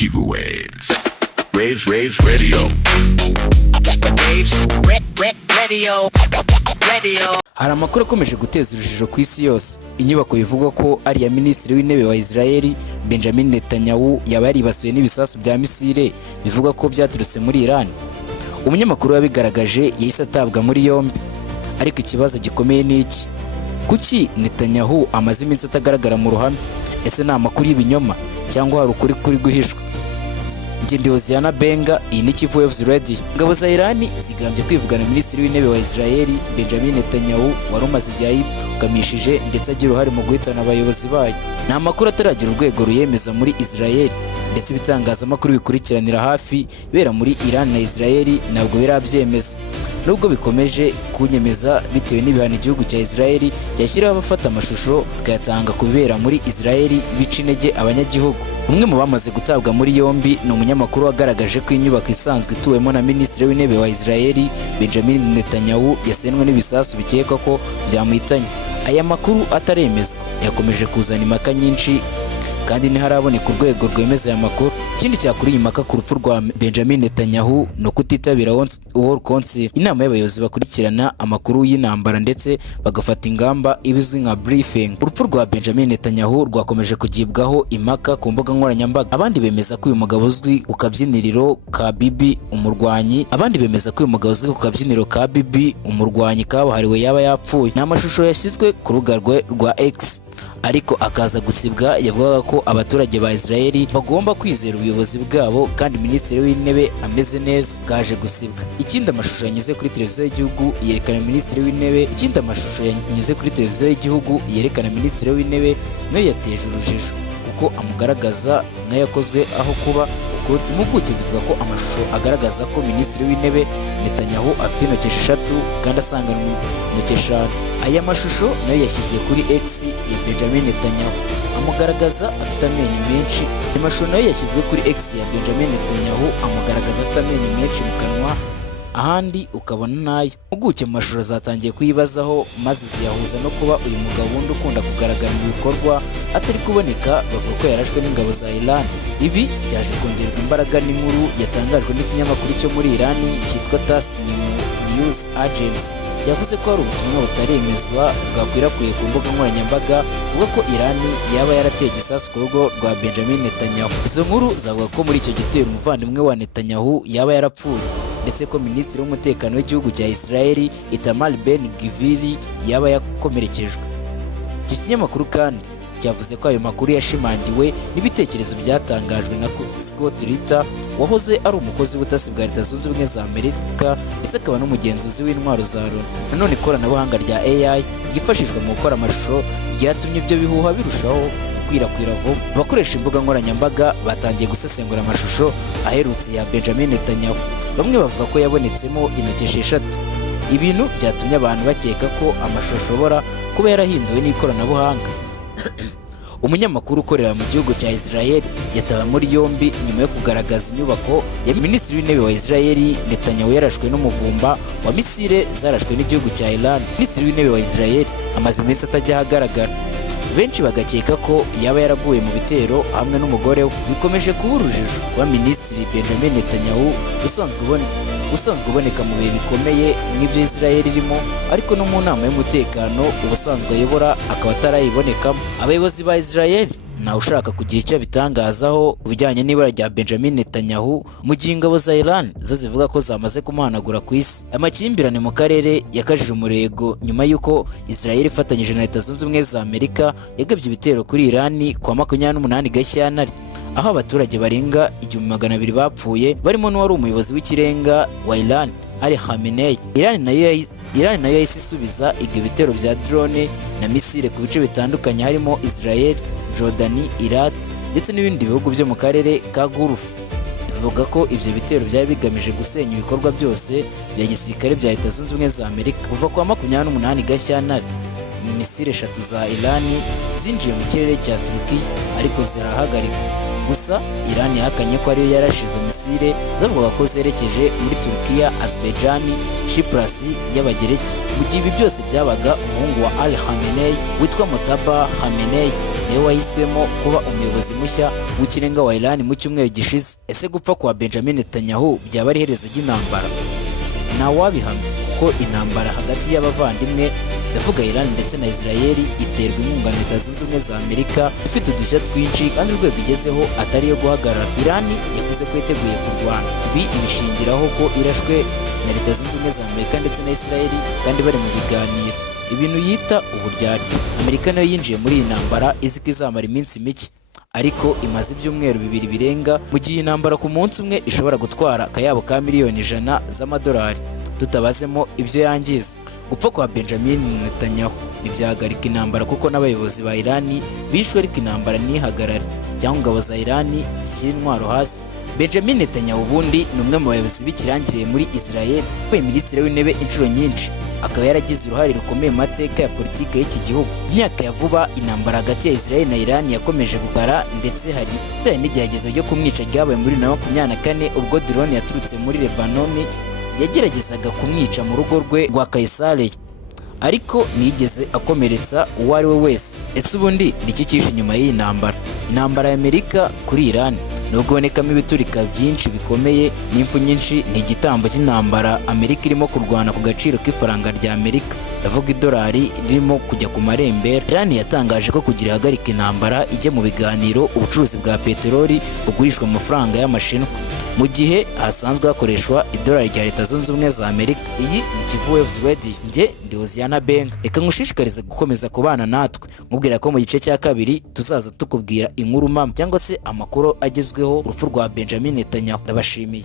Kivu Waves. Waves Radio. Radio. Hari amakuru akomeje guteza urujijo ku isi yose. Inyubako bivugwa ko ari ya Minisitiri w'Intebe wa Israel Benjamin Netanyahu yaba yaribasuye n'ibisasu bya misile bivuga ko byaturutse muri Iran. Umunyamakuru wabigaragaje yahise atabwa muri yombi. Ariko ikibazo gikomeye ni iki? Kuki Netanyahu amaze iminsi atagaragara mu ruhame? Ese ni amakuru y'ibinyoma cyangwa hari ukuri kuri guhishwa? Ndi Oziana Benga, iyi ni Kivu Waves Radio. Ingabo za Iran zigambye kwivugana Minisitiri w'Intebe wa Israel Benjamin Netanyahu wari umaze igihe yikamishije ndetse agira uruhare mu guhitana abayobozi bayo. Nta makuru ataragira urwego ruyemeza muri Israel, ndetse ibitangazamakuru bikurikiranira hafi bera muri Iran na Israel ntabwo birabyemeza. Nubwo bikomeje kunyemeza bitewe n'ibihano igihugu cya Israel cyashyiraho abafata amashusho kayatanga kubera muri Israel bica intege abanyagihugu. Umwe mu bamaze gutabwa muri yombi ni umunyamakuru wagaragaje ko inyubako isanzwe ituwemo na Minisitiri w'Intebe wa Israel Benjamin Netanyahu yasenwe n'ibisasu bikekwa ko byamuhitanye. Aya makuru ataremezwa yakomeje kuzana impaka nyinshi kandi ntiharaboneka urwego rwemeza aya makuru. Ikindi cyakuriye impaka ku rupfu rwa Benjamin Netanyahu ni ukutitabira World Council, inama y'abayobozi bakurikirana amakuru y'intambara ndetse bagafata ingamba ibizwi nka briefing. Urupfu rwa Benjamin Netanyahu rwakomeje kugibwaho impaka ku mbuga nkoranyambaga. Abandi bemeza ko uyu mugabo uzwi ku kabyiniriro ka Bibi umurwanyi umurwanyi kabuhariwe yaba yapfuye. Ni amashusho yashyizwe ku rubuga rwe rwa X ariko akaza gusibwa. Yavugaga ko abaturage ba Israel bagomba kwizera ubuyobozi bwabo kandi Minisitiri w'Intebe ameze neza. Kaje gusibwa. Ikindi amashusho yanyuze kuri televiziyo y'igihugu yerekana Minisitiri w'Intebe nayo yateje urujijo kuko amugaragaza nk'ayakozwe aho kuba ukuri. Impuguke zivuga ko amashusho agaragaza ko Minisitiri w'Intebe Netanyahu afite intoki eshatu kandi asanganwe intoki eshanu. Aya mashusho nayo yashyizwe kuri X ya Benjamin Netanyahu amugaragaza afite amenyo menshi. Aya mashusho nayo yashyizwe kuri X ya Benjamin Netanyahu amugaragaza afite amenyo menshi mu kanwa, ahandi ukabona nayo. Impuguke mu mashusho zatangiye kuyibazaho maze ziyahuza no kuba uyu mugabo wundi ukunda kugaragara mu bikorwa atari kuboneka, bavuga ko yarashwe n'ingabo za Iran. Ibi byaje kongerwa imbaraga n'inkuru yatangajwe n'ikinyamakuru cyo muri Iran cyitwa Tasnim News Agency. Yavuze ko hari ubutumwa butaremezwa bwakwirakwiye ku mbuga nkoranyambaga buvuga ko Iran yaba yarateye igisasu ku rugo rwa Benjamin Netanyahu. Izo nkuru zavuga ko muri icyo gitero umuvandimwe wa Netanyahu yaba yarapfuye, ndetse ko Minisitiri w'Umutekano w'igihugu cya Israel Itamar Ben-Gvir yaba yakomerekejwe. Iki kinyamakuru kandi cyavuze ko ayo makuru yashimangiwe n'ibitekerezo byatangajwe na Scott Ritter wahoze ari umukozi w'ubutasi bwa Leta Zunze Ubumwe za Amerika ndetse akaba n'umugenzuzi w'intwaro za Loni. Nanone ikoranabuhanga rya AI ryifashishwa mu gukora amashusho ryatumye ibyo bihuha birushaho gukwirakwira vuba. Abakoresha imbuga nkoranyambaga batangiye gusesengura amashusho aherutse ya Benjamin Netanyahu. Bamwe bavuga ko yabonetsemo intoki esheshatu. Ibintu byatumye abantu bakeka ko amashusho ashobora kuba yarahinduwe n'ikoranabuhanga. Umunyamakuru ukorera mu gihugu cya Israel yatawe muri yombi nyuma yo kugaragaza inyubako ya Minisitiri w'Intebe wa Israel Netanyahu yarashwe n'umuvumba wa misile zarashwe n'igihugu cya Iran. Minisitiri w'Intebe wa Israel amaze iminsi atajya ahagaragara. Benshi bagakeka ko yaba yaraguye mu bitero hamwe n'umugore we. Bikomeje kuba urujijo kuba Minisitiri Benjamin Netanyahu usanzwe uboneka mu bihe bikomeye nk'ibyo Israel irimo, ariko no mu nama y'umutekano ubusanzwe ayobora akaba atarayibonekamo. Abayobozi ba Israel ntawe ushaka kugira icyo bitangazaho kubijyanye n'ibara rya Benjamin Netanyahu, mu gihe ingabo za Iran zo zivuga ko zamaze kumuhanagura ku isi. Amakimbirane mu karere yakajije umurego nyuma y'uko Israel ifatanyije na Leta Zunze Ubumwe za Amerika yagabye ibitero kuri Iran ku wa 28 Gashyantare, aho abaturage barenga 200 bapfuye barimo n'uwari umuyobozi w'ikirenga wa Iran Ali Khamenei. Iran nayo yahise isubiza ibyo bitero bya drone na misile ku bice bitandukanye harimo Israel, Jordani, Iraq ndetse n'ibindi bihugu byo mu karere ka Gulf. Bivuga ko ibyo bitero byari bigamije gusenya ibikorwa byose bya gisirikare bya Leta Zunze Ubumwe za Amerika. Kuva ku wa 28 Gashyantare misile 3 za Iran zinjiye mu kirere cya Turkiya ariko zirahagarikwa. gusa Iran yahakanye ko ariyo yarashize misile zavugaga ko zerekeje muri Turkiya, Azerbaijan, Cyprus y'Abagereki. Mu gihe ibi byose byabaga, umuhungu wa Ali Khamenei witwa Motaba Khamenei niwe wahiswemo kuba umuyobozi mushya w'ikirenga wa Iran mu cyumweru gishize. Ese gupfa kwa Benjamin Netanyahu byaba ari iherezo ry'intambara? Ntawabihamya, kuko intambara hagati y'abavandimwe ndavuga Iran ndetse na Israel iterwa inkunga na Leta Zunze Ubumwe za Amerika, ifite udushya twinshi kandi urwego igezeho atari yo guhagarara. Iran yavuze ko yiteguye kurwana. Ibi ibishingiraho ko irashwe na Leta Zunze Ubumwe za Amerika ndetse na Israel kandi bari mu biganiro, ibintu yita uburyarya. Amerika nayo yinjiye muri iyi ntambara izi ko izamara iminsi mike, ariko imaze ibyumweru 2 birenga, mu gihe intambara ku munsi umwe ishobora gutwara akayabo ka miliyoni 100 z'amadolari, tutabazemo ibyo yangiza. Gupfa kwa Benjamin Netanyahu ntibyahagarika intambara, kuko n'abayobozi ba Iran bishwe ariko intambara ntihagarare cyangwa ingabo za Iran zishyira intwaro hasi. Benjamin Netanyahu ubundi ni umwe mu bayobozi b'ikirangirire muri Israel, we minisitiri w'intebe inshuro nyinshi, akaba yaragize uruhare rukomeye mu mateka ya politiki y'iki gihugu. Imyaka ya vuba intambara hagati ya Israel na Iran yakomeje gukara, ndetse hari n'igeragezo ryo kumwica ryabaye muri 2024 ubwo drone yaturutse muri Lebanon yageragezaga kumwica mu rugo rwe rwa Kaisari, ariko nigeze akomeretsa uwo ari we wese. Ese ubundi niki cyishe inyuma y'iyi ntambara? Intambara ya Amerika kuri Iran nubwo ibonekamo ibiturika byinshi bikomeye n'impfu nyinshi, ni igitambo cy'intambara Amerika irimo kurwana ku gaciro k'ifaranga rya Amerika, ndavuga idolari ririmo kujya ku marembera. Iran yatangaje ko kugira ihagarika intambara ijye mu biganiro ubucuruzi bwa peteroli bugurishwa amafaranga y'Amashinwa, mu gihe hasanzwe hakoreshwa idolari rya Leta Zunze Ubumwe za Amerika. Iyi ni Kivu Waves Radio, njye ndi Oziana Benga. Reka ngushishikarize gukomeza kubana natwe, mubwira ko mu gice cya kabiri tuzaza tukubwira inkuru mpamo cyangwa se amakuru agezweho urupfu rwa Benjamin Netanyahu. Ndabashimiye.